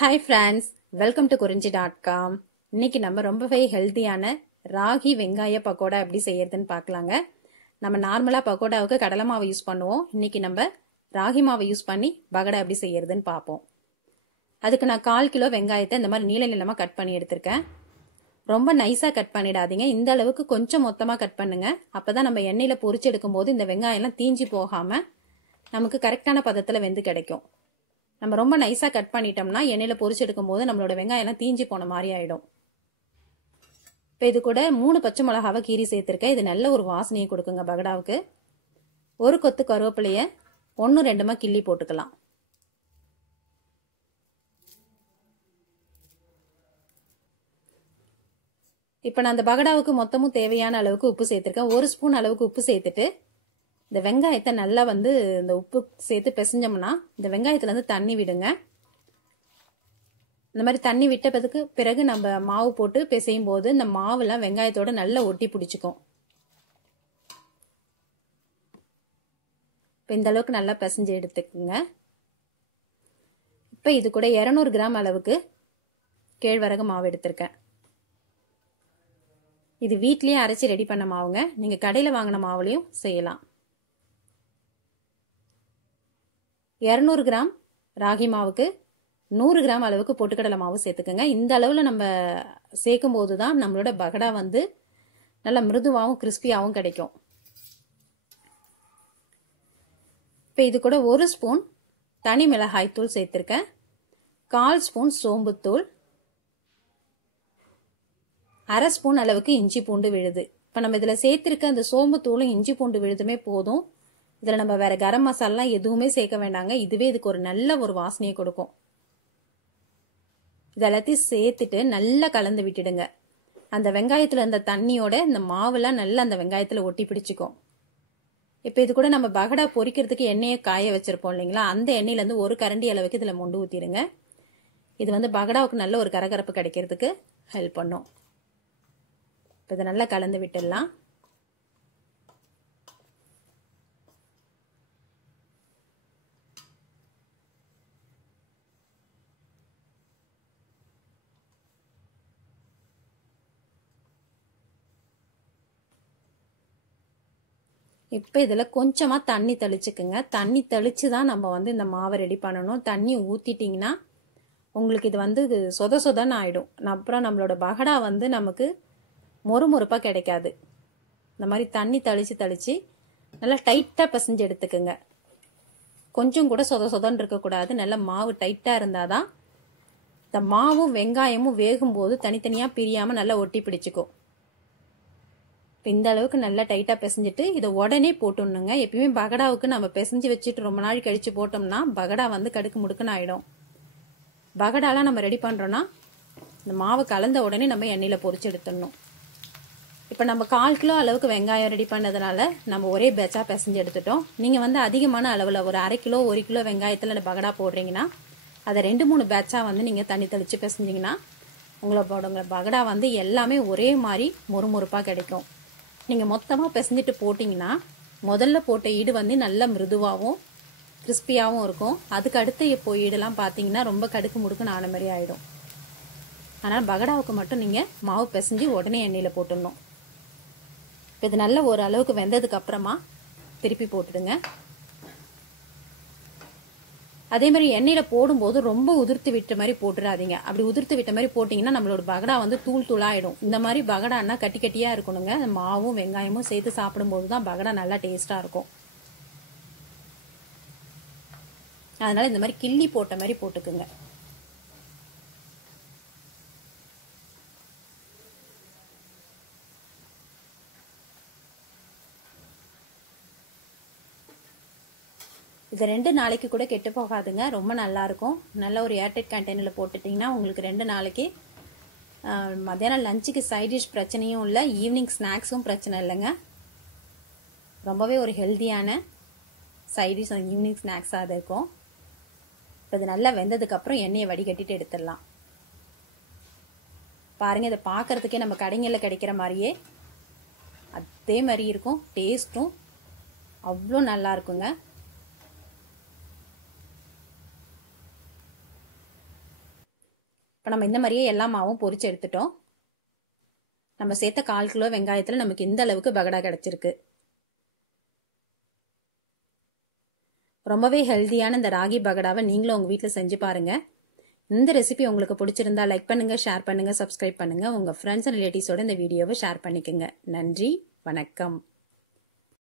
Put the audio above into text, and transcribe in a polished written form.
Hi friends, welcome to குறிஞ்சி.com. இன்னைக்கு நம்ம ரொம்பவே ஹெல்த்தியான ராகி வெங்காய பக்கோடா எப்படி செய்யறதுன்னு பார்க்கலாங்க. நம்ம நார்மலா பக்கோடாவுக்கு கடலை மாவு யூஸ் பண்ணுவோம். இன்னைக்கு நம்ம ராகி மாவை யூஸ் பண்ணி பகடா எப்படி செய்யறதுன்னு பார்ப்போம். அதுக்கு நான் 1/4 கிலோ வெங்காயத்தை இந்த மாதிரி நீள நீளமா கட் பண்ணி எடுத்திருக்கேன். ரொம்ப நைஸா கட் பண்ணிடாதீங்க. இந்த அளவுக்கு கொஞ்சம் மொத்தமா கட் பண்ணுங்க. அப்பதான் நம்ம எண்ணெயில பொரிச்சு எடுக்கும் போது இந்த வெங்காயம் எல்லாம் தீஞ்சு போகாம நமக்கு கரெக்டான பதத்துல வெந்து கிடைக்கும். நம்ம ரொம்ப நைஸா கட் பண்ணிட்டோம்னா எண்ணெயில பொரிச்சு எடுக்கும் போது நம்மளோட வெங்காயம் எல்லாம் தீஞ்சு போன மாதிரி ஆயிடும். இப்போ இது கூட 3 பச்சை மிளகாவை கீரி சேர்த்திருக்கேன். இது நல்ல ஒரு வாசனையை கொடுக்குங்க பகடாவுக்கு. ஒரு கொத்து கருவேப்பிலைய 1-2 கிள்ளி போட்டுக்கலாம். இப்போ நான் அந்த பகடாவுக்கு மொத்தமும் தேவையான அளவுக்கு உப்பு சேர்த்திருக்கேன். 1 ஸ்பூன் அளவுக்கு உப்பு சேர்த்துட்டு இந்த வெங்காயத்தை நல்லா இந்த உப்பு சேர்த்து பிசைஞ்சோம்னா இந்த வெங்காயத்துல தண்ணி விடுங்க. இந்த மாதிரி தண்ணி விட்ட பிறகு நம்ம மாவு போட்டு பிசையும் போது இந்த மாவுலாம் வெங்காயத்தோட நல்லா ஒட்டி பிடிச்சிக்கும். இப்போ இந்த அளவுக்கு நல்லா பிசைஞ்சு எடுத்துக்குங்க. இப்போ இது கூட 200 கிராம் அளவுக்கு கேழ்வரகு மாவு எடுத்திருக்கேன். இது வீட்லயே அரைச்சி ரெடி பண்ண மாவுங்க. நீங்க கடையில வாங்கின மாவுலையும் செய்யலாம். 200 கிராம் ராகி மாவுக்கு 100 கிராம் அளவுக்கு பொட்டுக்கடலை மாவு சேர்த்துக்கோங்க. இந்த அளவுல நம்ம சேர்க்கும் போதுதான் நம்மளோட பகடா நல்ல மிருதுவாகவும் கிறிஸ்பியாகவும் கிடைக்கும். இப்போ இது கூட 1 ஸ்பூன் தனி மிளகாய் தூள் சேர்த்திருக்கேன். 1/4 ஸ்பூன் சோம்புத்தூள், 1/2 ஸ்பூன் அளவுக்கு இஞ்சி பூண்டு விழுது. இப்போ நம்ம இதுல சேர்த்திருக்க அந்த சோம்பு தூளும் இஞ்சி பூண்டு விழுதுமே போதும். இதுல நம்ம வேற கரம் மசாலா எதுவுமே சேர்க்க வேண்டாங்க. இதுவே இதுக்கு ஒரு நல்ல ஒரு வாசனையை கொடுக்கும். இது எல்லாத்தையும் சேர்த்துட்டு நல்லா கலந்து விட்டுடுங்க. அந்த வெங்காயத்துல இருந்த தண்ணியோட இந்த மாவுலாம் நல்லா அந்த வெங்காயத்துல ஒட்டி பிடிச்சிக்கும். இப்ப இது கூட நம்ம பகடா பொரிக்கிறதுக்கு எண்ணெயை காய வச்சிருப்போம் இல்லைங்களா, அந்த எண்ணெயில இருந்து 1 கரண்டி அளவுக்கு இதுல மொண்டு ஊத்திடுங்க. இது பகடாவுக்கு நல்ல ஒரு கரகரப்பு கிடைக்கிறதுக்கு ஹெல்ப் பண்ணும். இப்ப இதை நல்லா கலந்து விட்டுடலாம். இப்போ இதில் கொஞ்சமாக தண்ணி தெளிச்சுக்குங்க. தண்ணி தெளித்து தான் நம்ம இந்த மாவை ரெடி பண்ணணும். தண்ணி ஊற்றிட்டிங்கன்னா உங்களுக்கு இது சொத சொதன்னு ஆகிடும். அப்புறம் நம்மளோட பகடா நமக்கு மொறுமொறுப்பாக கிடைக்காது. இந்த மாதிரி தண்ணி தெளித்து நல்லா டைட்டாக பிசைஞ்சு எடுத்துக்குங்க. கொஞ்சம் கூட சொத சொதன்னு இருக்கக்கூடாது. நல்லா மாவு டைட்டாக இருந்தால் தான் இந்த மாவும் வெங்காயமும் வேகும்போது தனித்தனியாக பிரியாமல் நல்லா ஒட்டி பிடிச்சிக்கும். இந்த அளவுக்கு நல்லா டைட்டா பிசைஞ்சிட்டு இதை உடனே போட்டுடணுங்க. எப்பயுமே பகடாவுக்கு நம்ம பிசைஞ்சு வச்சுட்டு ரொம்ப நாள் கழிச்சு போட்டோம்னா பகடா கடுக்கு முடுக்குன்னு ஆயிடும். பகடாலாம் நம்ம ரெடி பண்றோம்னா இந்த மாவு கலந்த உடனே நம்ம எண்ணெயில பொரிச்சு எடுத்துடணும். இப்ப நம்ம 1/4 கிலோ அளவுக்கு வெங்காயம் ரெடி பண்ணதுனால நம்ம ஒரே பேட்சா பிசைஞ்சு எடுத்துட்டோம். நீங்க அதிகமான அளவுல ஒரு 1/2 கிலோ 1 கிலோ வெங்காயத்துல பகடா போடுறீங்கன்னா அதை 2-3 பேட்சா நீங்க தண்ணி தெளிச்சு பிசைஞ்சிங்கன்னா உங்களோட பகடா எல்லாமே ஒரே மாதிரி மொறுமொறுப்பா கிடைக்கும். நீங்க மொத்தமா பிசைஞ்சிட்டு போட்டீங்கன்னா முதல்ல போட்ட ஈடு நல்ல மிருதுவாகவும் கிறிஸ்பியாகவும் இருக்கும். அதுக்கு அடுத்து இப்போ ஈடெல்லாம் பார்த்தீங்கன்னா ரொம்ப கடுக்கு முடுக்குன்னு ஆன மாதிரி ஆயிடும். ஆனால் பகடாவுக்கு மட்டும் நீங்க மாவு பிசைஞ்சு உடனே எண்ணெயில போட்டுடணும். இது நல்ல ஒரு அளவுக்கு வெந்ததுக்கு அப்புறமா திருப்பி போட்டுடுங்க. அதே மாதிரி எண்ணெயில போடும்போது ரொம்ப உதிர்த்து விட்ட மாதிரி போட்டுடாதீங்க. அப்படி உதிர்த்து விட்ட மாதிரி போட்டீங்கன்னா நம்மளோட பகடா தூள் தூளாயிடும். இந்த மாதிரி பகடான்னா கட்டி கட்டியா இருக்கணுங்க. மாவும் வெங்காயமும் சேர்த்து சாப்பிடும் போதுதான் பகடா நல்லா டேஸ்டா இருக்கும். அதனால இந்த மாதிரி கிள்ளி போட்ட மாதிரி போட்டுக்குங்க. இது 2 நாளைக்கு கூட கெட்டு போகாதுங்க. ரொம்ப நல்லா இருக்கும். நல்ல ஒரு ஏர்டைட் கண்டெய்னர்ல போட்டுட்டீங்கன்னா உங்களுக்கு 2 நாளைக்கு மத்தியானம் லஞ்சுக்கு சைட் டிஷ் பிரச்சனையும் இல்லை, ஈவினிங் ஸ்நாக்ஸும் பிரச்சனை இல்லைங்க. ரொம்பவே ஒரு ஹெல்த்தியான சைட் டிஷ் ஈவினிங் ஸ்நாக்ஸாக அது இருக்கும். இப்போ இது நல்லா வெந்ததுக்கு அப்புறம் எண்ணெயை வடிகட்டிட்டு எடுத்துடலாம். பாருங்க, இதை பார்க்கறதுக்கே நம்ம கடைங்களில் கிடைக்கிற மாதிரியே அதே மாதிரி இருக்கும். டேஸ்ட்டும் அவ்வளோ நல்லா இருக்குங்க. இப்போ நம்ம இந்த மாதிரியே எல்லா மாவும் பொரிச்சு எடுத்துட்டோம். நம்ம சேர்த்த 1/4 கிலோ வெங்காயத்தில் நமக்கு இந்த அளவுக்கு பகடா கிடைச்சிருக்கு. ரொம்பவே ஹெல்தியான இந்த ராகி பகடாவை நீங்களும் உங்கள் வீட்டில் செஞ்சு பாருங்க. இந்த ரெசிபி உங்களுக்கு பிடிச்சிருந்தா லைக் பண்ணுங்க, ஷேர் பண்ணுங்க, சப்ஸ்கிரைப் பண்ணுங்க. உங்க ஃப்ரெண்ட்ஸ் அண்ட் ரிலேட்டிவ்ஸோட இந்த வீடியோவை ஷேர் பண்ணிக்கோங்க. நன்றி, வணக்கம்.